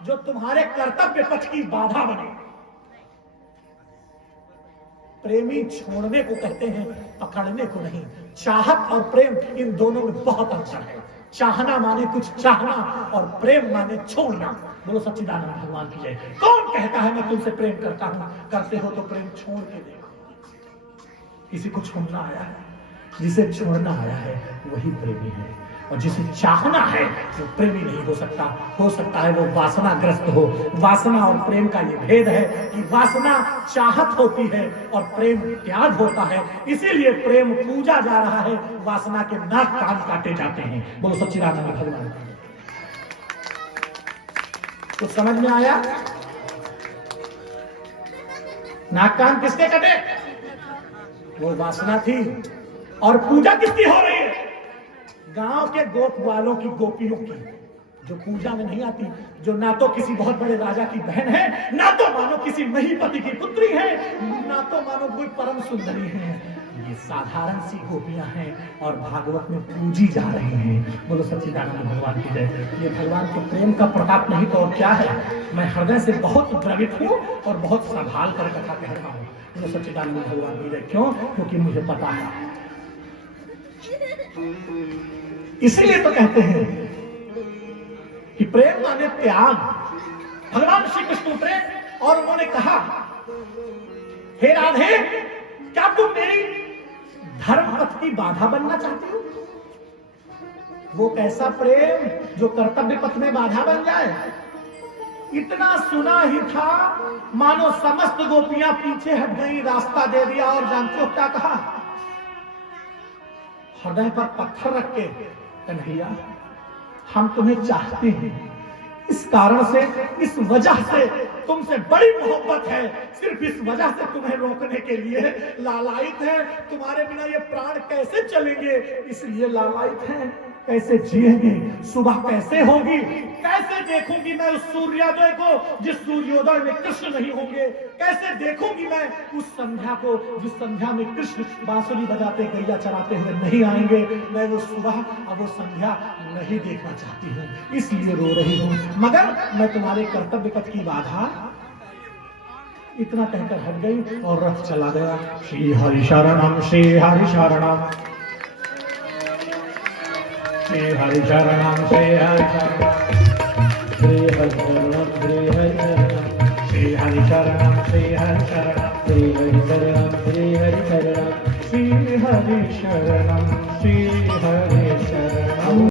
जो तुम्हारे कर्तव्य पथ की बाधा बने। प्रेमी छोड़ने को कहते हैं, पकड़ने को नहीं। चाहत और प्रेम, इन दोनों में बहुत अंतर है। चाहना माने कुछ चाहना और प्रेम माने छोड़ना। बोलो सच्चिदानंद भगवान की जय। कौन कहता है मैं तुमसे प्रेम करता हूं? करते हो तो प्रेम छोड़ के देखो। किसी को छोड़ना आया है, जिसे छोड़ना आया है वही प्रेमी है, और जिसे चाहना है वो प्रेमी नहीं हो सकता। हो सकता है वो वासनाग्रस्त हो। वासना और प्रेम का ये भेद है कि वासना चाहत होती है और प्रेम त्याग होता है। इसीलिए प्रेम पूजा जा रहा है, वासना के नाक कान काटे जाते हैं। बोलो सच्चिदानंद भगवान। तो समझ में आया? नाक कान किसके कटे? वो वासना थी। और पूजा किसकी हो रही है? गांव के गोप वालों की, गोपियों की, जो पूजा में नहीं आती, जो ना तो किसी बहुत बड़े राजा की बहन है, ना तो मानो किसी महीपति की पुत्री है, ना तो मानो कोई परम सुंदरी है। ये साधारण सी गोपियां हैं और भागवत में पूजी जा रही हैं। बोलो सच्चिदानंद भगवान की जय। ये भगवान के प्रेम का प्रताप नहीं तो और क्या है। मैं हृदय से बहुत द्रवित हूँ और बहुत संभाल कर कथा कहता हूँ। बोलो सच्चिदानंद भगवान की जय। क्यों? क्योंकि मुझे पता है। इसलिए तो कहते हैं कि प्रेम माने त्याग। भगवान श्री कृष्ण उतरे और उन्होंने कहा, हे राधे, क्या तुम मेरी धर्म पथ की बाधा बनना चाहती हो? वो कैसा प्रेम जो कर्तव्य पथ में बाधा बन जाए? इतना सुना ही था, मानो समस्त गोपियां पीछे हट गई, रास्ता दे दिया। और जानते हो क्या कहा? हृदय पर पत्थर रख के, कन्हैया हम तुम्हें चाहते हैं, इस कारण से, इस वजह से तुमसे बड़ी मोहब्बत है, सिर्फ इस वजह से तुम्हें रोकने के लिए लालायित है। तुम्हारे बिना ये प्राण कैसे चलेंगे, इसलिए लालायित हैं। कैसे जिएंगे, सुबह कैसे होगी, कैसे देखूंगी मैं उस सूर्योदय को जिस सूर्योदय में कृष्ण नहीं होंगे, कैसे देखूंगी मैं उस संध्या को जिस संध्या में कृष्ण बांसुरी बजाते, गैया चराते हुए नहीं आएंगे। मैं वो सुबह और वो संध्या नहीं देखना चाहती हूँ, इसलिए रो रही हूँ। मगर मैं तुम्हारे कर्तव्य पथ की बाधा, इतना कहकर हट गई और रथ चला गया। श्री हरि शरणम, श्री हरि शरणम, श्री हरि शरणम, श्री हरि शरणम, श्री हरि शरणम, श्री हरि शरणम, श्री हरि शरणम, श्री हरि शरणम, श्री हरि शरणम, श्री हरि शरणम, श्री हरि शरणम, श्री हरि शरणम।